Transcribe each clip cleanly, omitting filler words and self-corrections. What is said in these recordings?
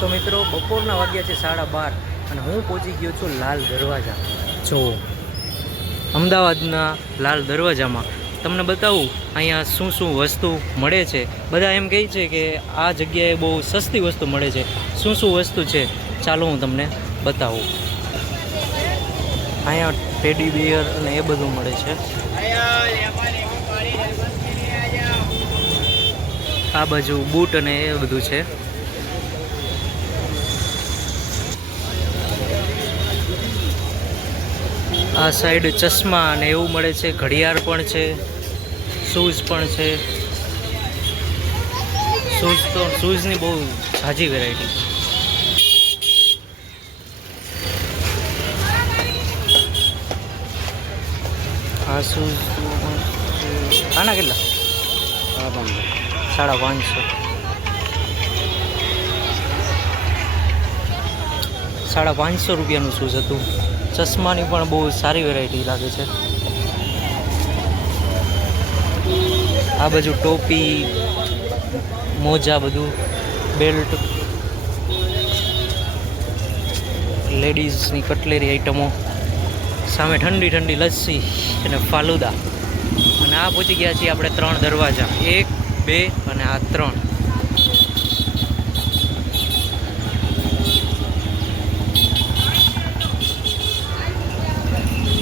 તો મિત્રો બપોરના વાગ્યા છે 12:30 અને હું પહોંચી ગયો છું લાલ દરવાજા. જો અમદાવાદના લાલ દરવાજામાં તમને બતાવું અહીંયા શું શું વસ્તુ મળે છે. બધા એમ કહે છે કે આ જગ્યાએ બહુ સસ્તી વસ્તુ મળે છે. શું શું વસ્તુ છે ચાલો હું તમને બતાવું. અહીંયા ટેડી બિયર અને એ બધું મળે છે. આ બાજુ બૂટ અને એ બધું છે. આ સાઈડ ચશ્મા અને એવું મળે છે. ઘડિયાળ પણ છે, શૂઝ પણ છે. શૂઝની બહુ ઝાઝી વેરાયટી છે. આ શૂઝ આના કેટલા? 550. 550 રૂપિયાનું શૂઝ હતું. ચશ્માની પણ બહુ સારી વેરાયટી લાગે છે. આ બાજુ ટોપી, મોજા, બધું બેલ્ટ, લેડીઝની કટલેરી આઈટમો, સામે ઠંડી ઠંડી લસ્સી અને ફાલુદા. અને આ પહોંચી ગયા છીએ આપણે 3 દરવાજા, 1, 2 અને આ 3.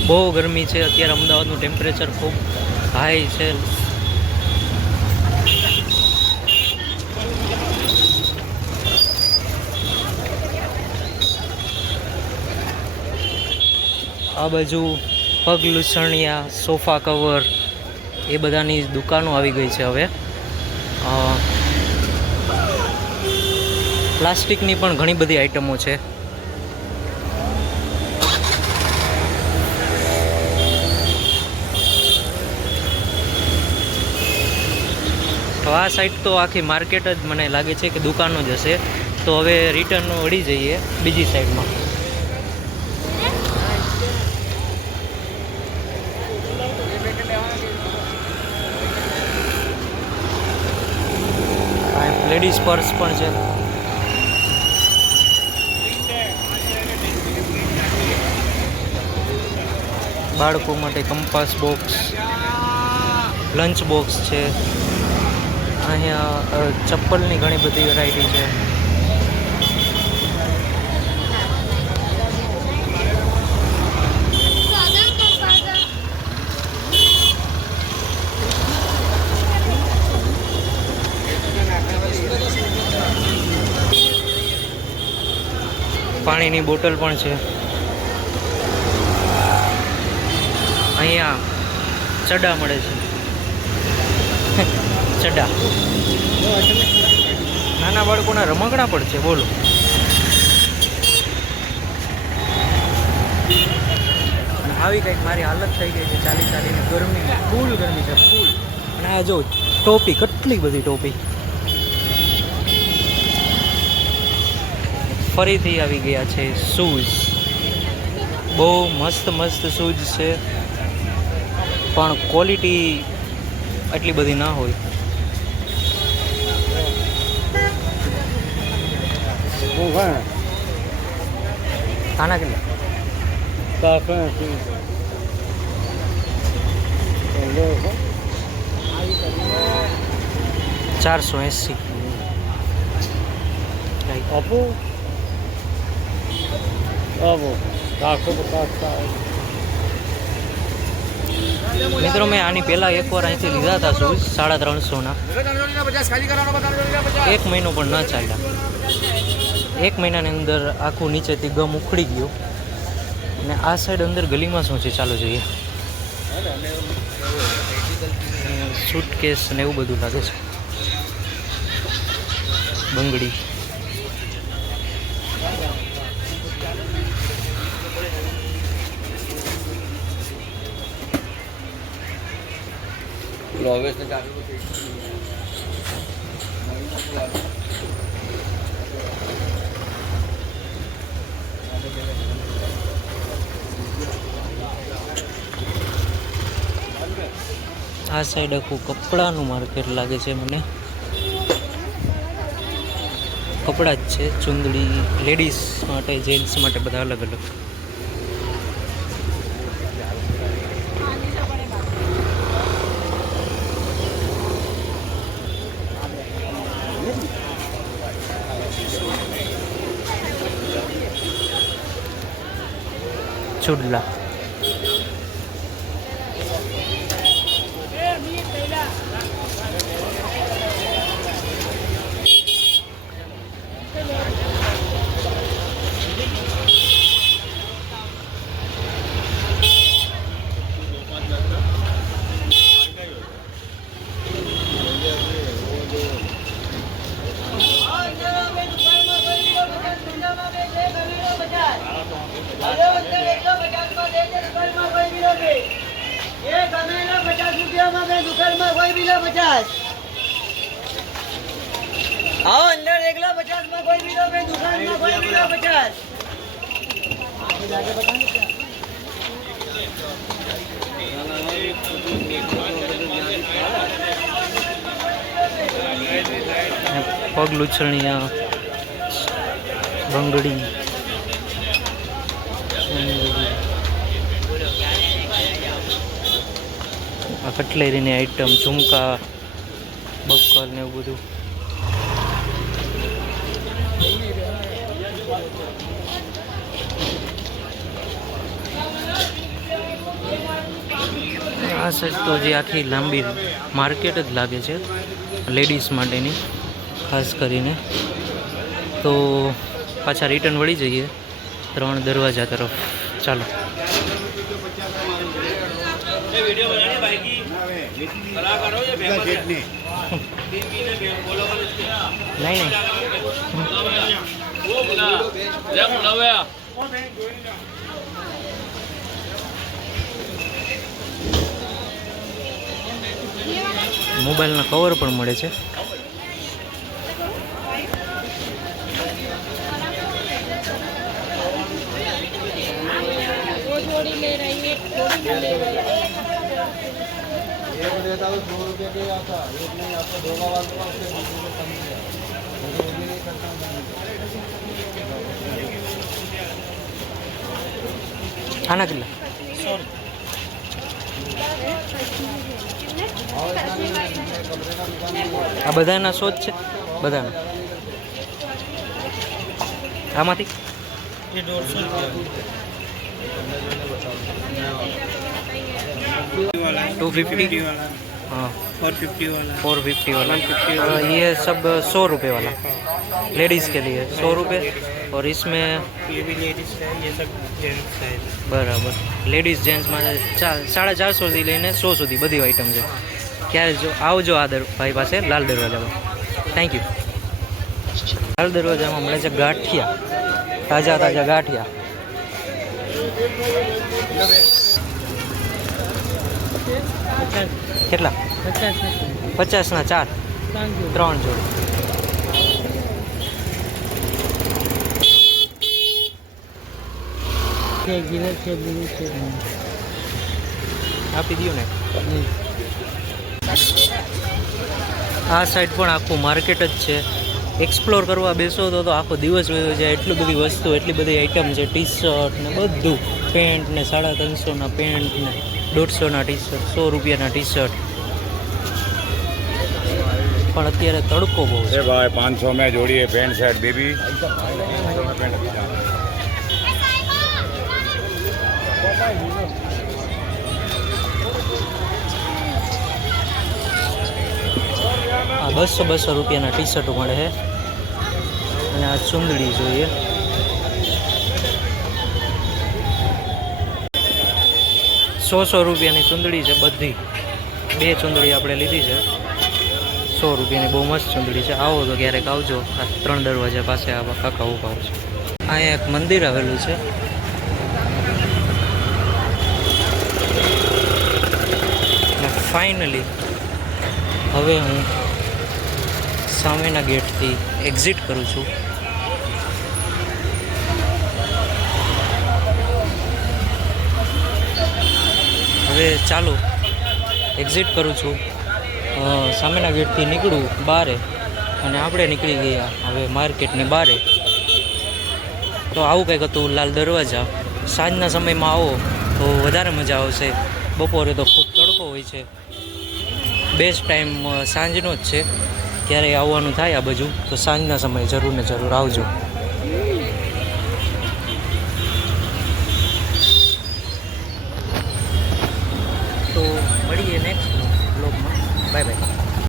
બહુ ગરમી છે અત્યારે. અમદાવાદનું ટેમ્પરેચર ખૂબ હાઈ છે. આ બાજુ પગ લૂછણિયા, સોફા કવર એ બધાની દુકાનો આવી ગઈ છે હવે. પ્લાસ્ટિકની પણ ઘણી બધી આઈટમો છે. તો આ સાઈડ તો આખી માર્કેટ જ મને લાગે છે કે દુકાનો જ હશે. તો હવે રિટર્ન વળી જઈએ બીજી સાઈડમાં. લેડીઝ પર્સ પણ છે. બાળકો માટે કંપાસ બોક્સ, લંચ બોક્સ છે. અહીંયા ચપ્પલની ઘણી બધી વેરાયટી છે. પાણીની બોટલ પણ છે. અહીંયા ચડા મળે છે. ચડા નાના બાળકોના રમકડા પણ છે. બોલો, આવી કંઈક મારી હાલત થઈ ગઈ છે ચાલી ચાલીને. ગરમીમાં ફૂલ ગરમી છે, ફૂલ. અને આ જો ટોપી, કેટલી બધી ટોપી. ફરીથી આવી ગયા છે શૂઝ. બહુ મસ્ત મસ્ત શૂઝ છે પણ ક્વોલિટી એટલી બધી ના હોય. આના કેટલા? 480. મિત્રો મેં આની પહેલાં એકવાર અહીંથી લીધા હતા શૂઝ 350ના. 1 મહિનો પણ ના ચાલ્યા. 1 મહિનાની અંદર આખું નીચેથી ગમ ઉખડી ગયું. અને આ સાઈડ અંદર ગલીમાં શું છે ચાલો જોઈએ. સૂટકેસ ને એવું બધું લાગે છે. બંગડી, આ સાઈડ આખું કપડાનું માર્કેટ લાગે છે મને. કપડાં જ છે, ચુંદડી લેડીઝ માટે, જેન્ટ્સ માટે બધા અલગ અલગ. ચુડલા आओ अंदर 150 में कोई भी लो, दुकान में कोई भी लो 50. પગ લૂછણિયા, બંગડી, આ કટલેરીની આઈટમ, ઝુમકા, બક્કલ ને એવું બધું. આ સાઈડ તો જે આખી લાંબી માર્કેટ જ લાગે છે લેડીઝ માટેની ખાસ કરીને. તો પાછા રિટર્ન વળી જઈએ 3 દરવાજા તરફ. ચાલો. નહીં મોબાઈલના કવર પણ મળે છે. આના કેટલા? આ બધાના શોધ છે બધાના. આમાંથી 250 हाँ 450 वाला ये सब 100 रुपये वाला लेडीज़ के लिए 100 रुपये. और इसमें ये भी लेडीज है, ये सब जेंट्स है. बराबर लेडीઝ જેન્ટ્સ માં 450 થી લઈને 100 સુધી બધી આઈટમ છે. ક્યારે જો આવજો આ ભાઈ પાસે લાલ દરવાજામાં. Thank you. લાલ દરવાજામાં મળે છે ગાંઠિયા, તાજા તાજા ગાંઠિયા. કેટલા? 50ના 4, 3 જોડ. આપી દો ને. આ સાઈડ પણ આખું માર્કેટ જ છે. એક્સપ્લોર કરવા બેસો તો આખો દિવસ વયો જાય. એટલી બધી વસ્તુ, એટલી બધી આઈટમ છે. ટી શર્ટ ને બધું, પેન્ટ ને 350ના પેન્ટ ને 150ના ટી શર્ટ, 100 રૂપિયાના ટી શર્ટ. પણ અત્યારે તડકો બહુ છે भाई. 500 में जोड़ी है पैंट शर्ट बेबी. આ 200 રૂપિયાના ટી શર્ટો મળે છે. અને આ ચુંદડી જોઈએ. સો રૂપિયાની ચુંદડી છે બધી. 2 ચુંદડી આપણે લીધી છે 100 રૂપિયાની. બહુ મસ્ત ચુંદડી છે. આવો તો ક્યારેક આવજો. આ 3 દરવાજા પાસે આવા કાકા ઉભા છે. અહીંયા એક મંદિર આવેલું છે. ફાઇનલી હવે હું સામેના ગેટથી એક્ઝિટ કરું છું. હવે ચાલો એક્ઝિટ કરું છું. સામેના ગેટથી નીકળું બહાર અને આપણે નીકળી ગયા હવે માર્કેટની બારે. તો આવું કંઈક હતું લાલ દરવાજા. સાંજના સમયમાં આવો તો વધારે મજા આવશે. બપોરે તો ખૂબ તડકો હોય છે. બેસ્ટ ટાઈમ સાંજનો જ છે. ક્યારેય આવવાનું થાય આ બાજુ તો સાંજના સમયે જરૂર ને જરૂર આવજો. તો મળીએ નેક્સ્ટ બ્લોગમાં. Bye bye.